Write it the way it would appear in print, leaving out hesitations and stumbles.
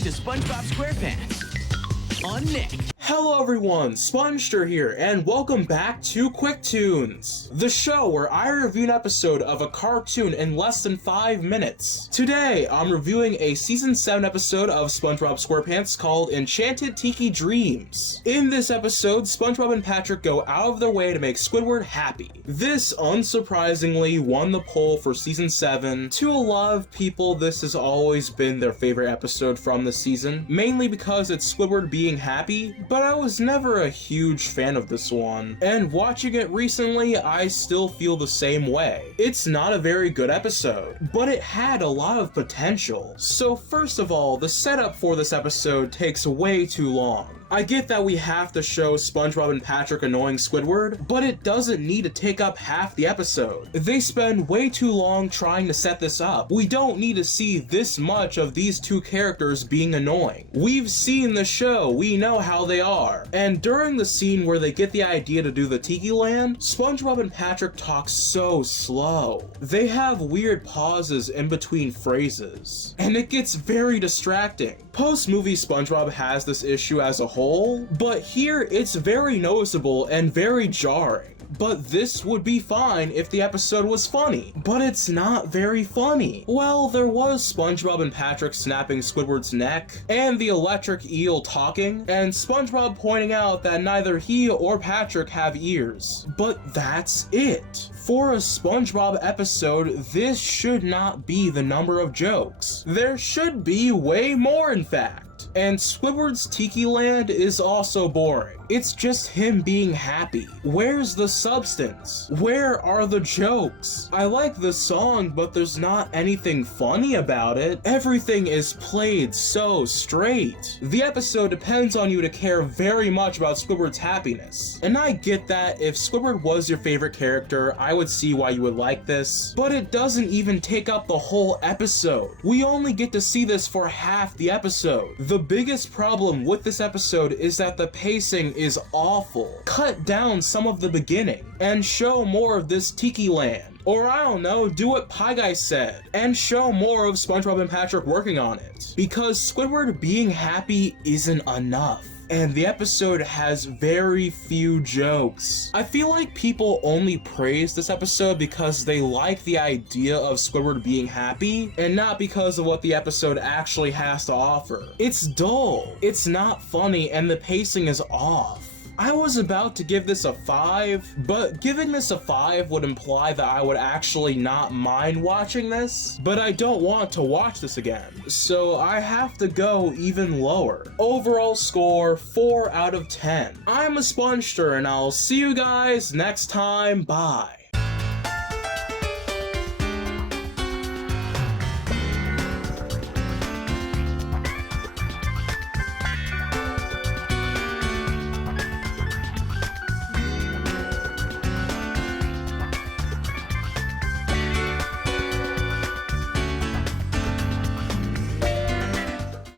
to SpongeBob SquarePants on Nick. Hello everyone, spongestur here, and welcome back to QUICKTOONS, the show where I review an episode of a cartoon in less than 5 minutes. Today, I'm reviewing a Season 7 episode of SpongeBob SquarePants called Enchanted Tiki Dreams. In this episode, SpongeBob and Patrick go out of their way to make Squidward happy. This, unsurprisingly, won the poll for Season 7. To a lot of people, this has always been their favorite episode from the season, mainly because it's Squidward being happy, but I was never a huge fan of this one, and watching it recently, I still feel the same way. It's not a very good episode, but it had a lot of potential. So first of all, the setup for this episode takes way too long. I get that we have to show SpongeBob and Patrick annoying Squidward, but it doesn't need to take up half the episode. They spend way too long trying to set this up. We don't need to see this much of these two characters being annoying. We've seen the show, we know how they are. And during the scene where they get the idea to do the Tiki Land, SpongeBob and Patrick talk so slow. They have weird pauses in between phrases, and it gets very distracting. Post-movie SpongeBob has this issue as a whole, but here it's very noticeable and very jarring. But this would be fine if the episode was funny, but it's not very funny. Well, there was SpongeBob and Patrick snapping Squidward's neck, and the electric eel talking, and SpongeBob pointing out that neither he or Patrick have ears. But that's it. For a SpongeBob episode, this should not be the number of jokes. There should be way more, in fact. And Squidward's Tiki Land is also boring. It's just him being happy. Where's the substance? Where are the jokes? I like the song, but there's not anything funny about it. Everything is played so straight. The episode depends on you to care very much about Squidward's happiness. And I get that if Squidward was your favorite character, I would see why you would like this, but it doesn't even take up the whole episode. We only get to see this for half the episode. The biggest problem with this episode is that the pacing is awful. Cut down some of the beginning and show more of this Tiki Land. Or I don't know, do what Pie Guy said and show more of SpongeBob and Patrick working on it. Because Squidward being happy isn't enough. And the episode has very few jokes. I feel like people only praise this episode because they like the idea of Squidward being happy, and not because of what the episode actually has to offer. It's dull, it's not funny, and the pacing is off. I was about to give this a 5, but giving this a 5 would imply that I would actually not mind watching this, but I don't want to watch this again, so I have to go even lower. Overall score, 4 out of 10. I'm a spongestur, and I'll see you guys next time, bye.